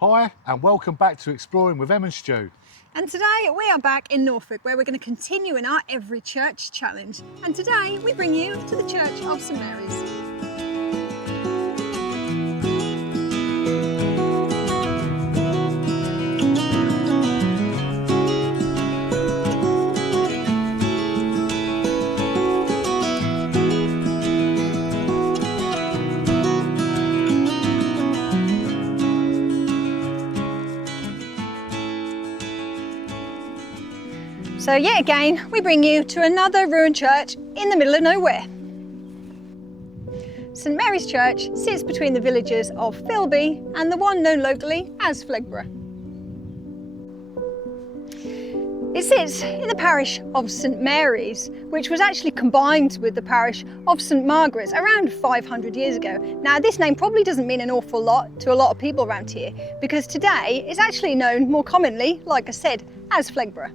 Hi and welcome back to Exploring with Em and Stu. And today we are back in Norfolk where we're going to continue in our Every Church Challenge. And today we bring you to the Church of St Mary's. So yet again, we bring you to another ruined church in the middle of nowhere. St Mary's Church sits between the villages of Philby and the one known locally as Fleggburgh. It sits in the parish of St Mary's, which was actually combined with the parish of St Margaret's around 500 years ago. Now this name probably doesn't mean an awful lot to a lot of people around here, because today it's actually known more commonly, like I said, as Fleggburgh.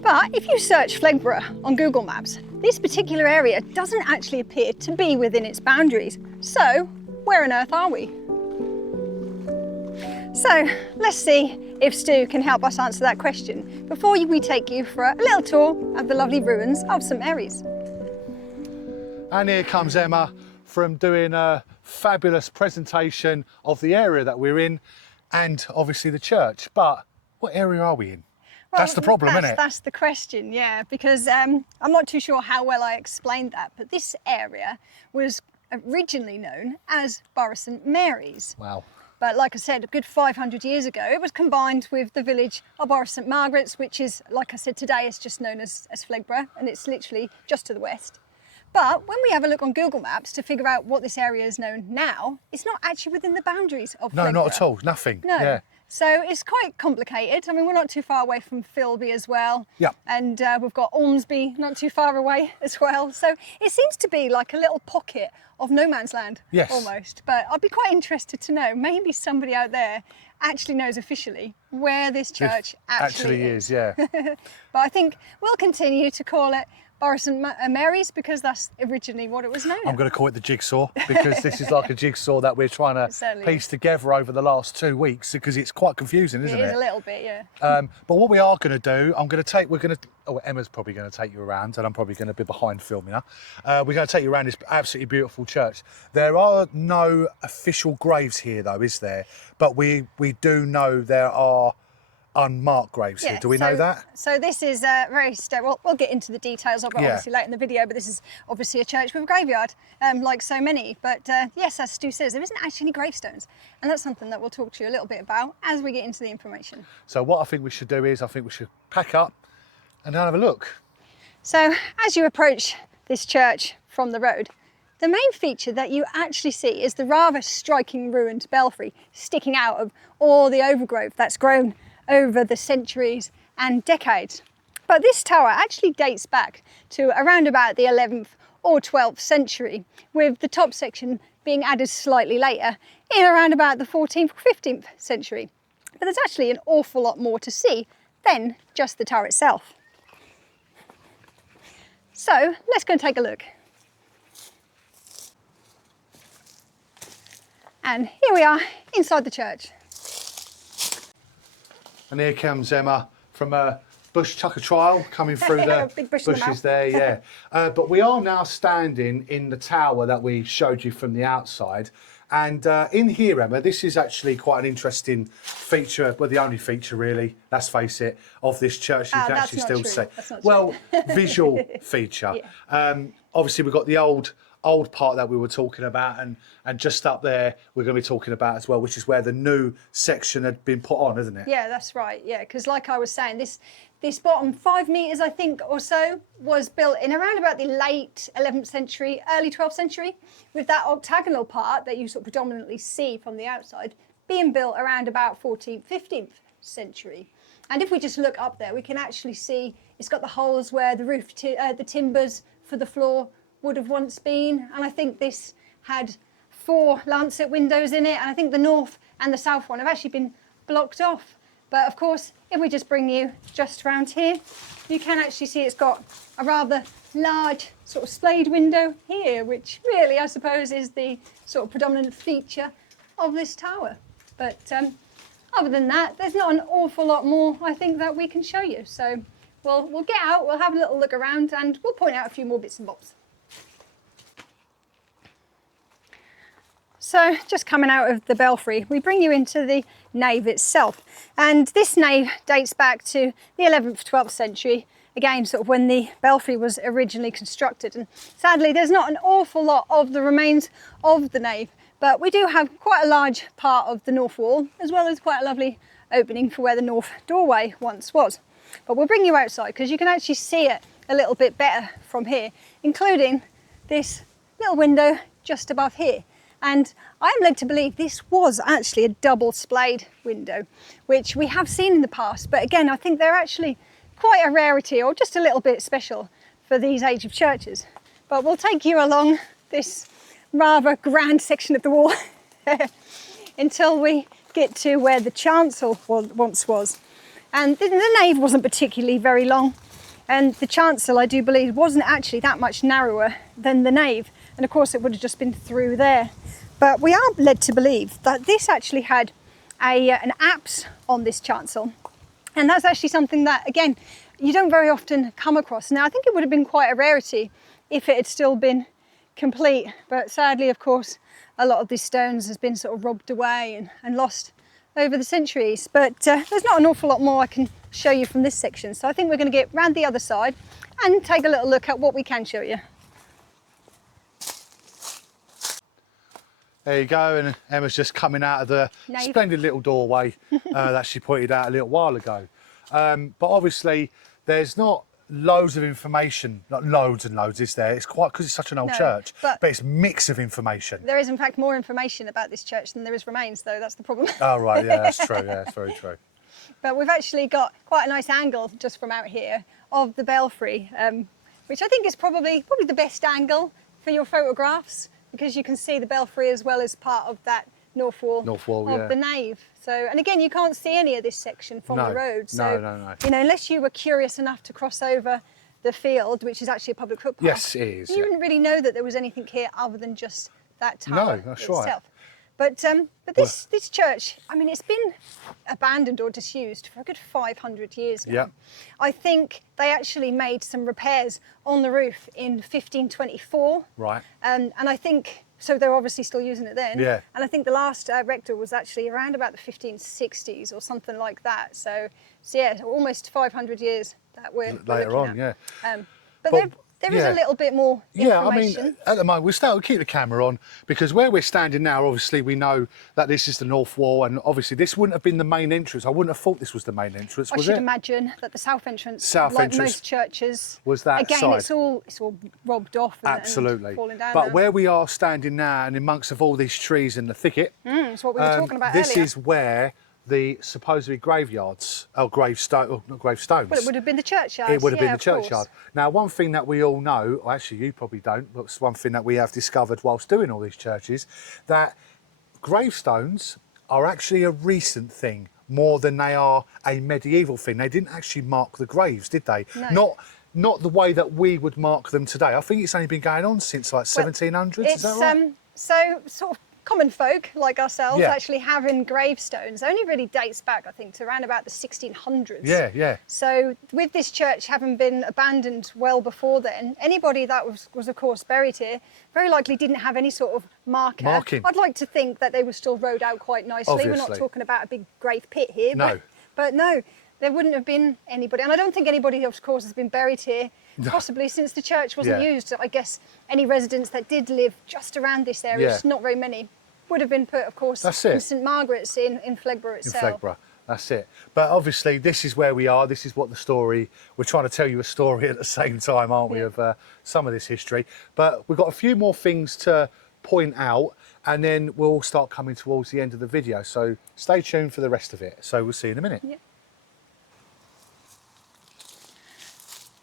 But if you search Fleggburgh on Google Maps, this particular area doesn't actually appear to be within its boundaries. So, where on earth are we? So, let's see if Stu can help us answer that question before we take you for a little tour of the lovely ruins of St Mary's. And here comes Emma from doing a fabulous presentation of the area that we're in and obviously the church. But what area are we in? Well, that's the problem, isn't it? That's the question, yeah, because I'm not too sure how well I explained that, but this area was originally known as Burgh St Mary's. Wow. But like I said, a good 500 years ago, it was combined with the village of Burgh St Margaret's, which is, like I said, today it's just known as Fleggburgh, and it's literally just to the west. But when we have a look on Google Maps to figure out what this area is known now, it's not actually within the boundaries of Fleggburgh. No, not at all, nothing. No. Yeah. So it's quite complicated. I mean, we're not too far away from Philby as well. Yeah. And we've got Ormsby not too far away as well. So it seems to be like a little pocket of no man's land, yes, almost. But I'd be quite interested to know, maybe somebody out there actually knows officially where this church actually is. Yeah. But I think we'll continue to call it Burgh St Mary's because that's originally what it was known as. I'm going to call it the jigsaw because this is like a jigsaw that we're trying to piece together over the last 2 weeks because it's quite confusing, isn't it? It is a little bit, yeah. But what we are going to do, Emma's probably going to take you around and I'm probably going to be behind filming her. We're going to take you around this absolutely beautiful church. There are no official graves here though, is there? But we do know there are unmarked graves here. Do we know that? So this is very sterile. We'll get into the details of it obviously later in the video, but this is obviously a church with a graveyard, like so many. But yes, as Stu says, there isn't actually any gravestones. And that's something that we'll talk to you a little bit about as we get into the information. So what I think we should do is, I think we should pack up and have a look. So as you approach this church from the road, the main feature that you actually see is the rather striking ruined belfry sticking out of all the overgrowth that's grown over the centuries and decades. But this tower actually dates back to around about the 11th or 12th century, with the top section being added slightly later in around about the 14th or 15th century. But there's actually an awful lot more to see than just the tower itself. So let's go and take a look. And here we are inside the church. And here comes Emma from a bush tucker trial coming through the big bush bushes there, yeah. But we are now standing in the tower that we showed you from the outside. And in here, Emma, this is actually quite an interesting feature, well, the only feature really, let's face it, of this church you can actually still see. Well, visual feature. Yeah. Obviously, we've got the old part that we were talking about, and just up there we're going to be talking about as well, which is where the new section had been put on, isn't it? Yeah, that's right. Yeah, because like I was saying, this bottom 5 metres, I think, or so, was built in around about the late 11th century, early 12th century, with that octagonal part that you sort of predominantly see from the outside being built around about 14th, 15th century. And if we just look up there, we can actually see it's got the holes where the roof, the timbers for the floor would have once been, and I think this had 4 lancet windows in it, and I think the north and the south one have actually been blocked off. But of course, if we just bring you just around here, you can actually see it's got a rather large sort of splayed window here, which really I suppose is the sort of predominant feature of this tower. But other than that, there's not an awful lot more I think that we can show you. So we'll get out, we'll have a little look around, and we'll point out a few more bits and bobs. So just coming out of the belfry, we bring you into the nave itself. And this nave dates back to the 11th, 12th century, again, sort of when the belfry was originally constructed. And sadly, there's not an awful lot of the remains of the nave, but we do have quite a large part of the north wall, as well as quite a lovely opening for where the north doorway once was. But we'll bring you outside because you can actually see it a little bit better from here, including this little window just above here. And I'm led to believe this was actually a double splayed window, which we have seen in the past. But again, I think they're actually quite a rarity, or just a little bit special for these age of churches. But we'll take you along this rather grand section of the wall until we get to where the chancel once was. And the nave wasn't particularly very long. And the chancel, I do believe, wasn't actually that much narrower than the nave. And of course, it would have just been through there. But we are led to believe that this actually had an apse on this chancel. And that's actually something that, again, you don't very often come across. Now, I think it would have been quite a rarity if it had still been complete. But sadly, of course, a lot of these stones has been sort of robbed away and lost over the centuries. But there's not an awful lot more I can show you from this section. So I think we're going to get round the other side and take a little look at what we can show you. There you go, and Emma's just coming out of the nave. Splendid little doorway that she pointed out a little while ago. But obviously, there's not loads of information, not loads and loads, is there? It's quite, because it's such an old church, but it's a mix of information. There is, in fact, more information about this church than there is remains, though. That's the problem. Oh, right, yeah, that's true. Yeah, that's very true. But we've actually got quite a nice angle just from out here of the belfry, which I think is probably the best angle for your photographs, because you can see the belfry as well as part of that north wall of the nave. So, and again, you can't see any of this section from the road. So, no. You know, unless you were curious enough to cross over the field, which is actually a public footpath. Yes, it is. You wouldn't really know that there was anything here other than just that tower itself. Right. But this church, I mean, it's been abandoned or disused for a good 500 years now. Yeah. I think they actually made some repairs on the roof in 1524. Right. And I think, so they're obviously still using it then. Yeah. And I think the last rector was actually around about the 1560s or something like that. So yeah, almost 500 years that we're later on, at. yeah. But there is a little bit more information. I mean, at the moment, we'll keep the camera on, because where we're standing now, obviously, we know that this is the north wall, and obviously this wouldn't have been the main entrance. I wouldn't have thought this was the main entrance, was it? I should imagine that the south entrance, like most churches, was that again, side. it's all robbed off and, Absolutely. and falling down. But where we are standing now, and amongst of all these trees in the thicket, it's what we were talking about this earlier. is where the supposedly graveyards, not gravestones. Well, it would have been the churchyard. It would have been the of churchyard. course. Now, one thing that we all know, or actually you probably don't, but it's one thing that we have discovered whilst doing all these churches, that gravestones are actually a recent thing more than they are a medieval thing. They didn't actually mark the graves, did they? No. Not the way that we would mark them today. I think it's only been going on since like 1700s, is that right? So sort of common folk like ourselves actually having gravestones only really dates back, I think, to around about the 1600s. Yeah. So with this church having been abandoned well before then, anybody that was of course buried here very likely didn't have any sort of marking. I'd like to think that they were still rowed out quite nicely. Obviously. We're not talking about a big grave pit here. No. But no, there wouldn't have been anybody. And I don't think anybody, of course, has been buried here, possibly since the church wasn't used. I guess any residents that did live just around this area, just not very many, would have been put, of course, in St Margaret's in Fleggburgh itself. In Fleggburgh, that's it. But obviously, this is where we are. This is what the story, we're trying to tell you a story at the same time, aren't we, of some of this history. But we've got a few more things to point out, and then we'll start coming towards the end of the video. So stay tuned for the rest of it. So we'll see you in a minute. Yeah.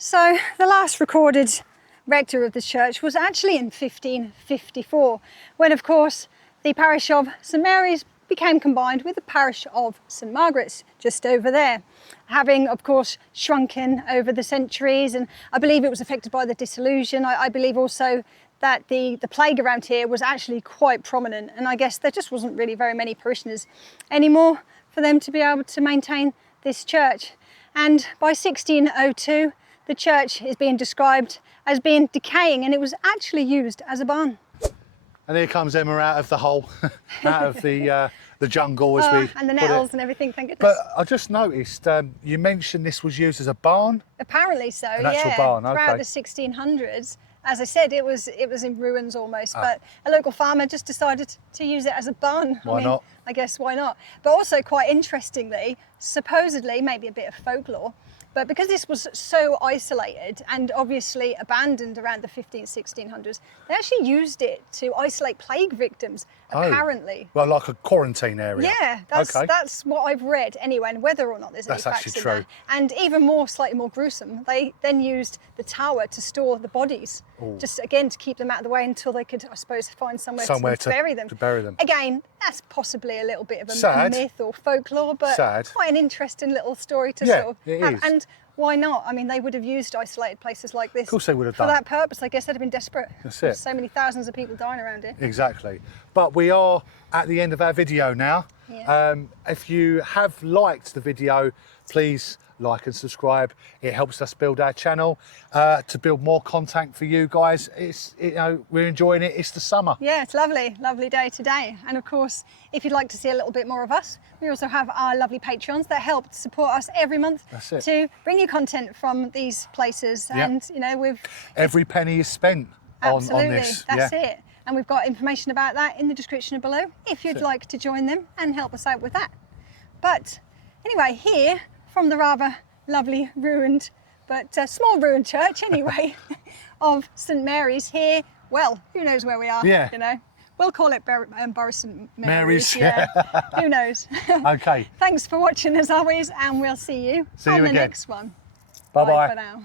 So the last recorded rector of the church was actually in 1554, when, of course, the parish of St Mary's became combined with the parish of St Margaret's just over there, having, of course, shrunken over the centuries. And I believe it was affected by the dissolution. I believe also that the plague around here was actually quite prominent, and I guess there just wasn't really very many parishioners anymore for them to be able to maintain this church. And by 1602, the church is being described as being decaying, and it was actually used as a barn. And here comes Emma out of the hole, out of the jungle, as we and the put it. nettles and everything, thank goodness. But I just noticed, you mentioned this was used as a barn? Apparently so, An actual yeah. barn, okay. Throughout the 1600s, as I said, it was in ruins almost, but a local farmer just decided to use it as a barn. Why not? I guess why not? But also, quite interestingly, supposedly, maybe a bit of folklore, but because this was so isolated and obviously abandoned around the 1600s, they actually used it to isolate plague victims, apparently. Well, like a quarantine area. Yeah, that's what I've read anyway, and whether or not there's any facts in there. And even more, slightly more gruesome, they then used the tower to store the bodies, just again to keep them out of the way until they could, I suppose, find somewhere to bury them. Again, that's possibly a little bit of a myth or folklore, but quite an interesting little story to sort of have. And why not? I mean, they would have used isolated places like this. Of course they would have for that purpose. I guess they'd have been desperate. That's it. So many thousands of people dying around here. Exactly. But we are at the end of our video now. Yeah. If you have liked the video, please like and subscribe. It helps us build our channel to build more content for you guys. It's, you know, we're enjoying it. It's the summer. Yeah, it's lovely day today. And of course, if you'd like to see a little bit more of us, we also have our lovely Patreons that help support us every month to bring you content from these places. And you know, every penny is spent on this. That's it. And we've got information about that in the description below if you'd like to join them and help us out with that. But anyway, here from the rather lovely ruined, but small ruined church anyway, of St Mary's here. Well, who knows where we are, you know. We'll call it Burgh St Mary's. Yeah, who knows. Okay. Thanks for watching as always, and we'll see you on the next one. Bye-bye. Bye for now.